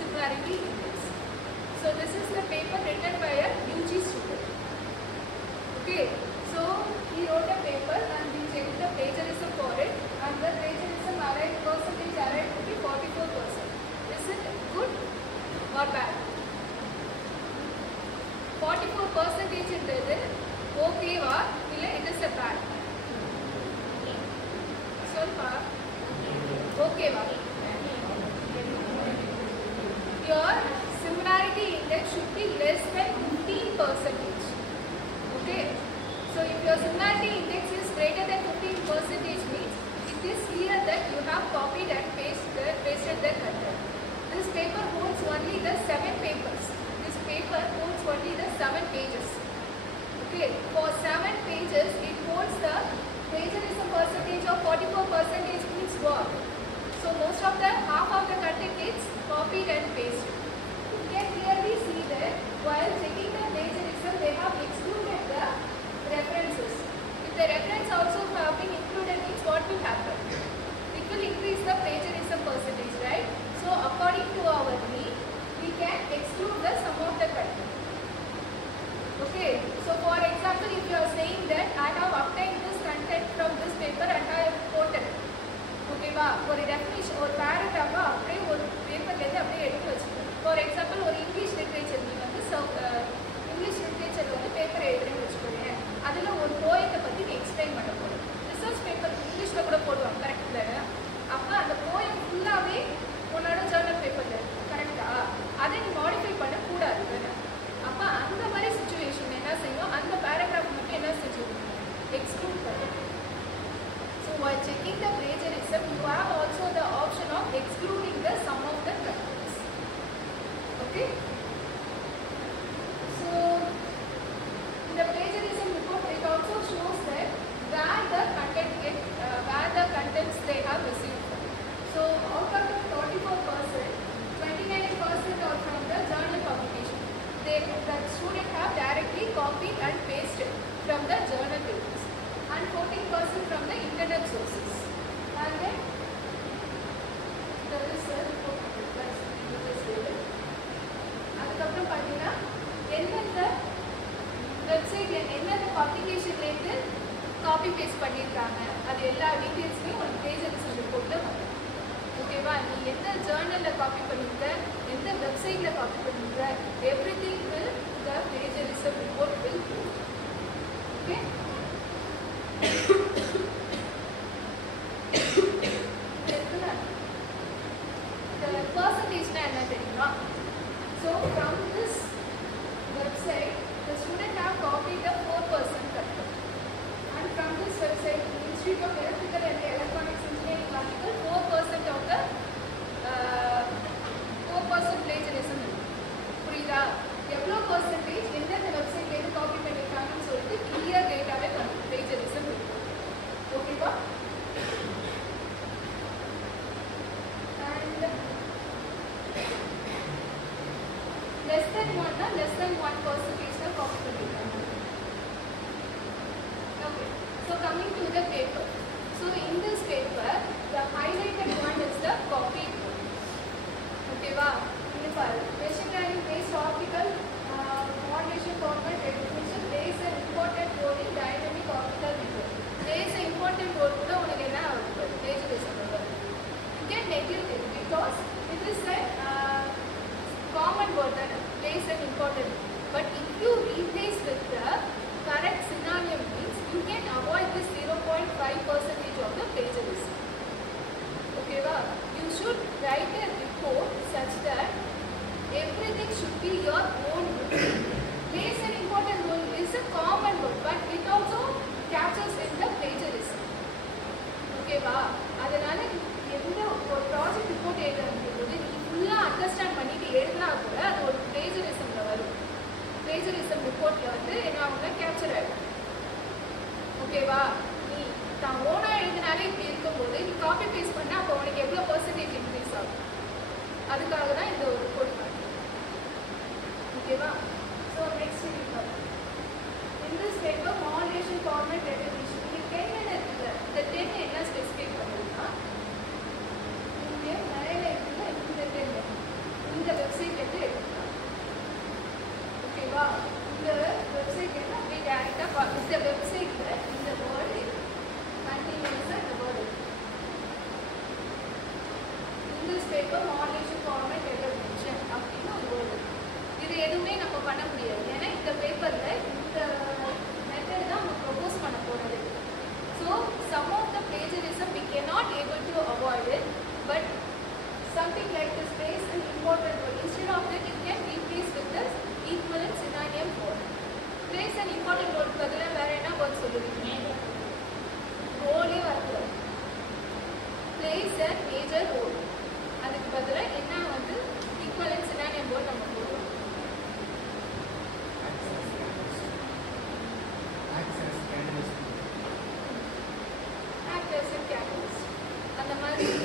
similarity index. So this is the paper written by a UG student. Okay, so he wrote a paper and we checked the plagiarism for it, and the plagiarism percentage arrived to be 44%. Is it good or bad? 44% என்றது ஓகேவா இல்ல it is a bad? சொல்லுப்பா. ஓகேவா? Your similarity index should be less than 15%. Okay, so if your similarity index is greater than 15% means it is clear that you have copied and pasted the content. This paper holds only the 7 papers. This paper holds only the 7 pages. Okay, for 7 pages it holds the plagiarism percentage of 44% means what? So most of the half of the content gets copied and pasted. You can clearly see that while checking the plagiarism they have excluded the references. If the reference also have been included means what will happen? It will increase the plagiarism percentage, right? So according to our need, we can exclude the sum of the content. Okay, so for example, if you are saying that I have obtained this content from this paper and I have quoted, okay va, ஒரு definition ஒரு paragraph அப்படியே ஒரு பேப்பர்ல இருந்து அப்படியே எடுத்து வச்சுக்கணும். For example, ஒரு இங்கிலீஷ் லிட்டரேச்சர் நீங்க வந்து இங்கிலீஷ் லிட்டரேச்சர்ல வந்து பேப்பர் எழுதுறேன்னு வச்சுக்கோங்க. அதுல ஒரு போயத்தை பத்தி நீ எக்ஸ்பிளைன் பண்ண போறோம். ரிசர்ச் பேப்பர் இங்கிலீஷ்ல கூட போடுவாங்க, கரெக்ட் தானே? அப்ப அந்த போயம் ஃபுல்லாவே உன்னோட ஜர்னல் பேப்பர்ல கரெக்டா? அதை நீ மாடிஃபை பண்ண கூடாது தானே? அப்ப அந்த மாதிரி சிச்சுவேஷன் என்ன செய்யும், அந்த பேராகிராஃப் மட்டும் என்ன செஞ்சிருக்கணும், எக்ஸ்க்ளூட் பண்ணணும். So while checking the plagiarism, you have also the option of excluding the sum of the contents. Okay. So in the plagiarism report, it also shows that where the contents they have received from. So out of the 44%, 29% are from the journal publication. The student have directly copied and pasted from the journal papers, and 14% from the internet sources. And then there is a report அதுக்கப்புறம் பார்த்தீங்கன்னா எந்தெந்த வெப்சைட்ல எந்தெந்த பப்ளிகேஷன்லேருந்து copy paste பண்ணியிருக்காங்க அது எல்லா டீட்டெயில்ஸுமே ஒரு பிளேஜரிசம் ரிப்போர்ட்டில் வரும். ஓகேவா? நீ எந்த ஜேர்னலில் காப்பி பண்ணியிருக்க, எந்த வெப்சைட்டில் காப்பி பண்ணியிருக்க, everything will the plagiarism report will prove. Okay, percentage என்ன தெரியுமா? So from this website, the student have copied the 4% content, and from this website, Institute of Electrical and Electronics Engineering article, 4% of the 4% plagiarism. புரியுதா? எவ்வளோ பர்சன்டேஜ் எந்தெந்த வெப்சைட்லேருந்து காப்பி பண்ணியிருக்காங்கன்னு சொல்லிட்டு கிளியர் டேட்டாவே பண்ணும் பிளேஜரிசம். ஓகேவா? அண்ட் less than 1% தான் காப்பி பண்ணியிருக்காங்க. Okay, so coming to the paper. So in this paper, the highlighted one is the copied one. Okay va? In the machine learning based optical modulation format recognition plays an important role in dynamic optical method. Plays an important role கூட உனக்கு என்ன ஆகுது? plagiarism வருது. You can neglect it because it is a common word that plays an important role. But if you replace with the correct synonym means you can avoid this 0.5% of the plagiarism. Okay va? You should write a report such that everything should be your own rule. Plays an important role is a common word, but it also captures in the plagiarism. Okay va? அதனால எந்த ஒரு project report எழுதும்போது நீ ஃபுல்லாக அண்டர்ஸ்டாண்ட் பண்ணிட்டு எழுதினா கூட அது ஒரு பிளேஜரிசம்ல வரும். பிளேஜரிசம் ரிப்போர்ட்ல வந்து என்ன ஆகும்னா கேப்சர் ஆகிடும். ஓகேவா? நீ தான் ஓனாக எழுதினாலே இப்படி இருக்கும்போது நீ காப்பி பேஸ்ட் பண்ண அப்போ உனக்கு எவ்வளோ பர்சன்டேஜ் இன்க்ரீஸ் ஆகும்? அதுக்காக தான் இந்த ஒரு ரிப்போர்ட் பண்ணுறோம். ஓகேவா? So next in this paper modulation format recognition இங்கே 10 இருக்குல்ல, இந்த 10 என்ன ஸ்பெசிஃபை பண்ணுதுன்னா இங்கே நிறைய இருக்குல்ல, இந்த 10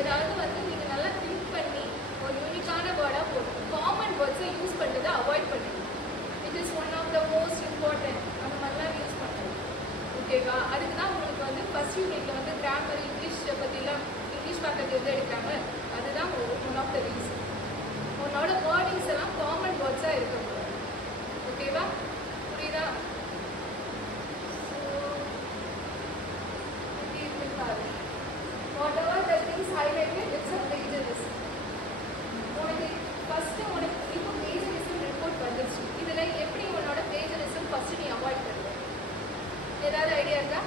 ஏதாவது வந்து நீங்கள் நல்லா திங்க் பண்ணி ஒரு யூனிக்கான வேர்டாக போடணும். காமன் வேர்ட்ஸை யூஸ் பண்ணுறதை அவாய்ட் பண்ணுங்க. It is one of the most important. அந்த மாதிரிலாம் யூஸ் பண்ணுறோம். ஓகேவா? அதுக்கு தான் உங்களுக்கு வந்து ஃபர்ஸ்ட் யூனிட்டில் வந்து கிராமர் இங்கிலீஷ் பற்றிலாம் இங்கிலீஷ் ஃபேக்கல்ட்டி வந்து எடுக்கிறாங்க. அதுதான் ஒன் ஆஃப் த ரீசன். உன்னோட வேர்டிங்ஸ் எல்லாம் காமன் வேர்ட்ஸாக இருக்கக்கூடாது. ஓகேவா? புரியுதா? Whatever the things highlighted, it's a plagiarism. உனக்கு ஃபர்ஸ்ட் உனக்கு இப்போ plagiarism ரிப்போர்ட் வந்துருச்சு. இதில் எப்படி உன்னோட plagiarism ஃபர்ஸ்ட் நீ அவாய்ட் பண்ணுவ? ஏதாவது ஐடியா இருக்கா?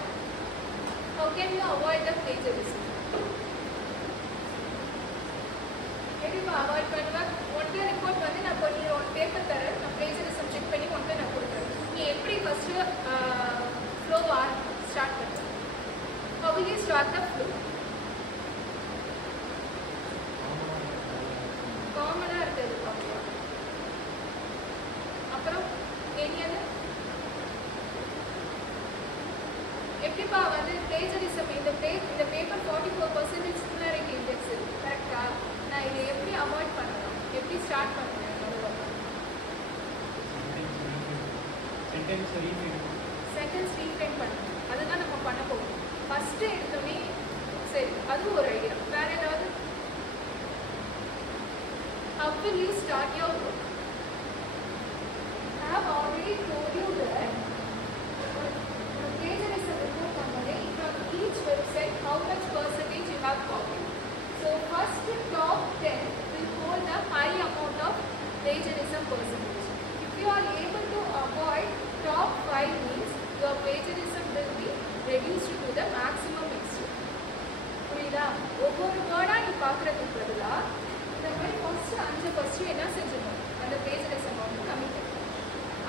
How can you avoid the plagiarism? எப்படிப்பா அவாய்ட் பண்ணுவேன்? ஒன்றை ரிப்போர்ட் வந்து நான் இப்போ நீ ஒன் பேப்பர் தரேன், நான் plagiarism செக் பண்ணி ஒன்றை நான் கொடுக்குறேன். நீ எப்படி ஃபர்ஸ்ட் ஃப்ளோவை ஸ்டார்ட் பண்ணுற? How will you start the flow? காமனாக இருக்குது பார்க்கலாம். அப்புறம் எனியது எப்படிப்பா வந்து பிளேஜரிசம் இந்த பேப்பர் 44% சிமிலாரிட்டி இண்டெக்ஸ் இருக்குது கரெக்டா? நான் இதை எப்படி அவாய்ட் பண்ணலாம்? எப்படி ஸ்டார்ட் பண்ணுறேன்? சென்டென்ஸ் ரீஃப்ரேம் பண்ணணும். அதுதான் நம்ம பண்ண போகிறோம். ஃபஸ்ட்டு எடுத்தோடனே சரி, அதுவும் ஒரு ஐடியா. வேறு ஏதாவது? How will you start your work? I have already told you that plagiarism report company from each website how much percentage you have copied. So first top 10 will hold the high amount of plagiarism percentage. If you are able to avoid top 5 means your plagiarism will be reduced to the maximum extent. புரியுதா? ஒவ்வொரு வேர்டாக நீ பார்க்குறதுக்கு பதிலாக இந்த மாதிரி ஃபஸ்ட்டு என்ன செஞ்சிடணும்? அந்த plagiarism வந்து கம்மி பண்ணணும்.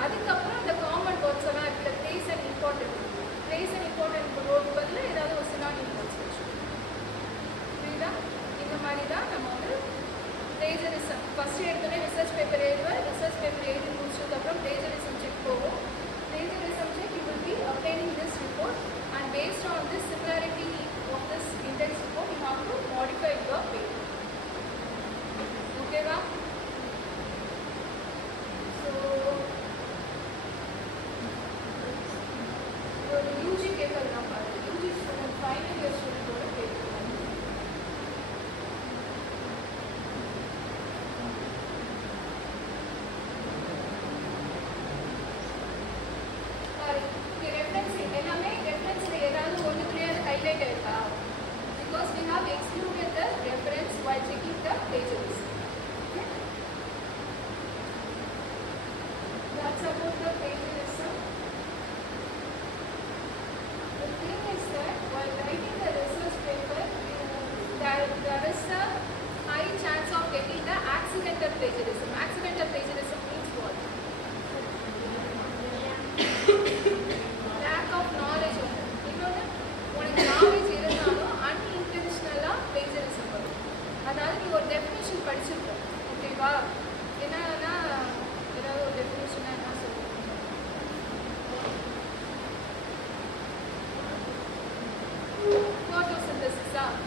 அதுக்கப்புறம் அந்த காமன் வேர்ட்ஸ் எல்லாம் இருக்கிற பிளேஸ் அண்ட் இம்பார்ட்டன்ட் ரோடு பதில் ஏதாவது ஒரு சினானிம் வேர்ட்ஸ் வச்சுக்கணும். புரியுதா? இந்த மாதிரி தான் நம்ம வந்து plagiarism ஃபஸ்ட்டு எடுத்தோடனே ரிசர்ச் பேப்பர் எழுதுவேன். ரிசர்ச் பேப்பர் எழுதி முடிச்சதுக்கப்புறம் plagiarism செக் போகும். Plagiarism check, you will be obtaining this report, and based on this similarity of this index report, you have to modify your paper. Okay, va? So, UG paper na paru. UG student, final year student oda paper. Because we have excluded the reference while checking the plagiarism. Okay? That's about the plagiarism. The thing is that while writing the research paper, there is a high chance of getting the accidental plagiarism. Accidental plagiarism means what? Lack of knowledge. உனக்கு நாலேஜ் இருந்தாலும் அன்இன்டென்ஷனலாக plagiarism வரும். அதாவது நீ ஒரு டெஃபினேஷன் படிச்சிருக்க. ஓகேவா? என்னன்னா ஏதாவது ஒரு டெஃபினேஷனாக என்ன சொல்லுவாங்க?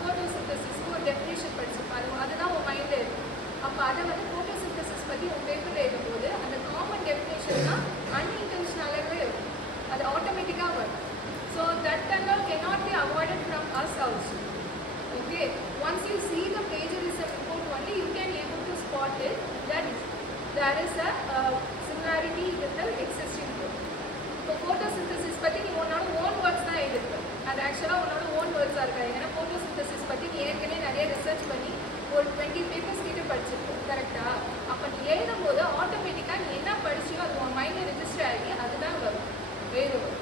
ஃபோட்டோசிந்தசிஸ்க்கு ஒரு டெஃபினேஷன் படிச்சிருப்பாங்க. அதுதான் உன் மைண்டில் இருக்கும். அப்போ அதை வந்து ஃபோட்டோசிந்தசிஸ் பற்றி உன் பேப்பரில் எழுதும்போது அந்த காமன் டெஃபினேஷன் தான் அன்இன்டென்ஷனலாகவே இருக்கும். அது ஆட்டோமேட்டிக்காக வரும். So that and all cannot be avoided from us also. Okay. Once you see the plagiarism report only, you can able to spot it that there is a similarity with the existing code. So photosynthesis பத்தி நீ உன்னோட own words தான் எழுதுற. அது ஆக்சுவலா உன்னோட own words ஆ இருக்கா? ஏன்னா photosynthesis பத்தி நீ ஏற்கனவே நிறைய ரிசர்ச் பண்ணி ஒரு 20 பேப்பர்ஸ் கிட்ட படிச்சிருக்க. கரெக்டா? அப்ப நீ எழுதும்போது ஆட்டோமேட்டிக்கா நீ என்ன படிச்சியோ அது உன் மைண்ட்ல ரெஜிஸ்டர் ஆகி அதுதான் வரும். வேறு வரும்.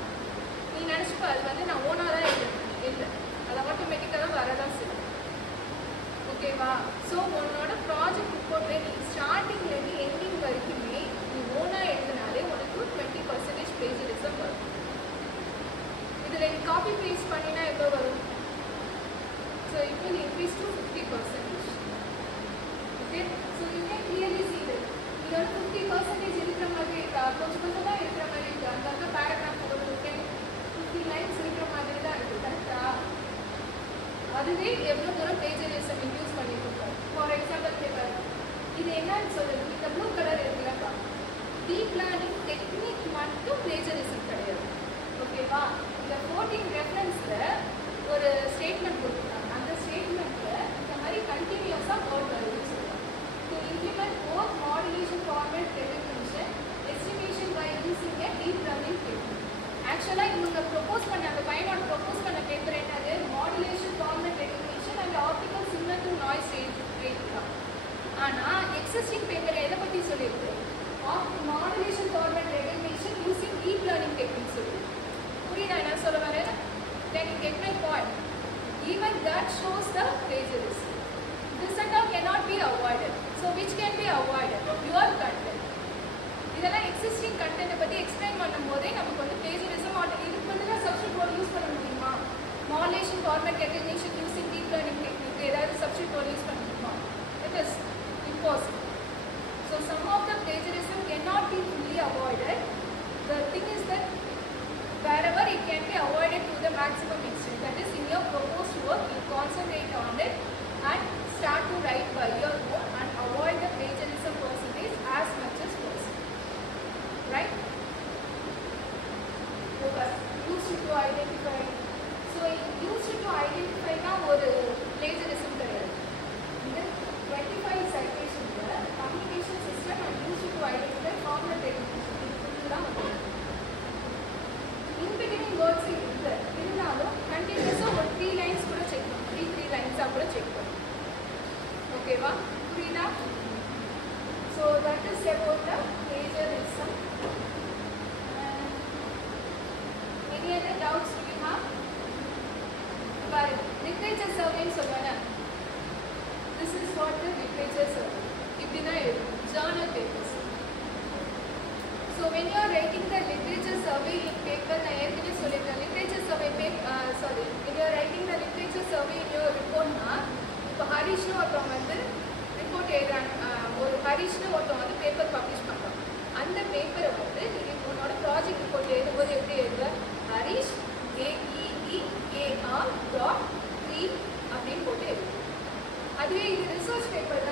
நீ நினச்சிப்ப அது வந்து நான் ஓனாக தான் எழுதுறேன். இல்லை, அது ஆட்டோமேட்டிக்காக தான் வரதான் செய்யும். ஓகேவா? ஸோ உன்னோட ப்ராஜெக்ட் ரிப்போர்ட்டில் நீ ஸ்டார்டிங்லேருந்து எண்டிங் வரைக்குமே நீ ஓனாக எழுதினாலே உனக்கு 20% plagiarism வரும். இதில் நீ காப்பி பேஸ்ட் பண்ணினா எவ்வளோ வரும்? So it will increase to 50%. Okay? So you can இது என்னன்னு சொல்லுது, இந்த ப்ளூ கலர் இருக்குல்லப்பா, டீப் லேர்னிங் டெக்னிக் மட்டும் பிளேஜரிசம் கிடையாது. ஓகேவா? இந்த 14 ரெஃபரன்ஸில் ஒரு ஸ்டேட்மெண்ட் கொடுத்துருக்காங்க. அந்த ஸ்டேட்மெண்ட்டில் இந்த மாதிரி கண்டினியூஸாக வேர்ட் வருதுன்னு சொல்லுவாங்க. To implement both modulation format recognition estimation by using a deep learning technique. ஆக்சுவலாக இவங்க ப்ரொப்போஸ் பண்ண அந்த பையனோட ப்ரொப்போஸ் பண்ண பேப்பர் என்னது, modulation format recognition and optical signal to noise rate தான். ஆனால் எக்ஸிஸ்டிங் பேப்பர் எதை பற்றி சொல்லியிருக்கு, modulation format recognition using deep learning technique சொல்லியிருக்கு. புரியுதா என்ன சொல்ல வரேன்? Then you get my point. Even that shows the plagiarism. This and all cannot be avoided. So which can be avoided? Your content. இதெல்லாம் எக்ஸிஸ்டிங் கண்டென்ட்டை பற்றி எக்ஸ்பிளைன் பண்ணும்போதே நமக்கு வந்து பிளேஜரிசம் இதுக்கு வந்து தான் சப்ஸ்டியூட் வேர்ட் யூஸ் பண்ண முடியுமா? Modulation format recognition using deep learning technique ஏதாவது சப்ஸ்டியூட் வேர்ட் யூஸ் பண்ண முடியுமா? It is impossible. So some of the plagiarism cannot be fully avoided. The thing is that wherever it can be avoided to the maximum extent, that is in your proposed work, you concentrate on it and start to write by your own and avoid the plagiarism percentage as much as possible. Right? Focus. Used to identify. So used to identify now ஒரு plagiarism கிடையாது. இந்த 25 citation communication system and used to identify formal recognition. இதுதான் in between words இருந்தாலும் கண்டினியூஸாக ஒரு 3 lines கூட செக் பண்ணும், 3 lines கூட செக் பண்ணும். ஓகேவா? புரியுதா? So that is about the plagiarism. Any other doubts to you have? பாரு, லிட்ரேச்சர் சர்வேன்னு சொல்லுவாங்க. This is what the literature survey. இப்படி தான் இருக்கும் Journal papers. So when you are writing the literature survey in paper, நான் ஏற்கனவே சொல்லிட்டேன், literature survey when you are writing the literature survey in your report னா, இப்போ ஹரிஷ்னு ஒருத்தவங்க வந்து ரிப்போர்ட் எழுதுறாங்க, ஒரு ஹரிஷ்னு ஒருத்தவங்க வந்து பேப்பர் பப்ளிஷ் பண்ணுறோம். அந்த பேப்பரை வந்து நீங்கள் உன்னோட ப்ராஜெக்ட் ரிப்போர்ட் எழுதும்போது எப்படி எழுதுவேன், ஹரிஷ் AEEAR.3 அப்படின்னு போட்டு எழுதுவோம். அதுவே இது ரிசர்ச் பேப்பர்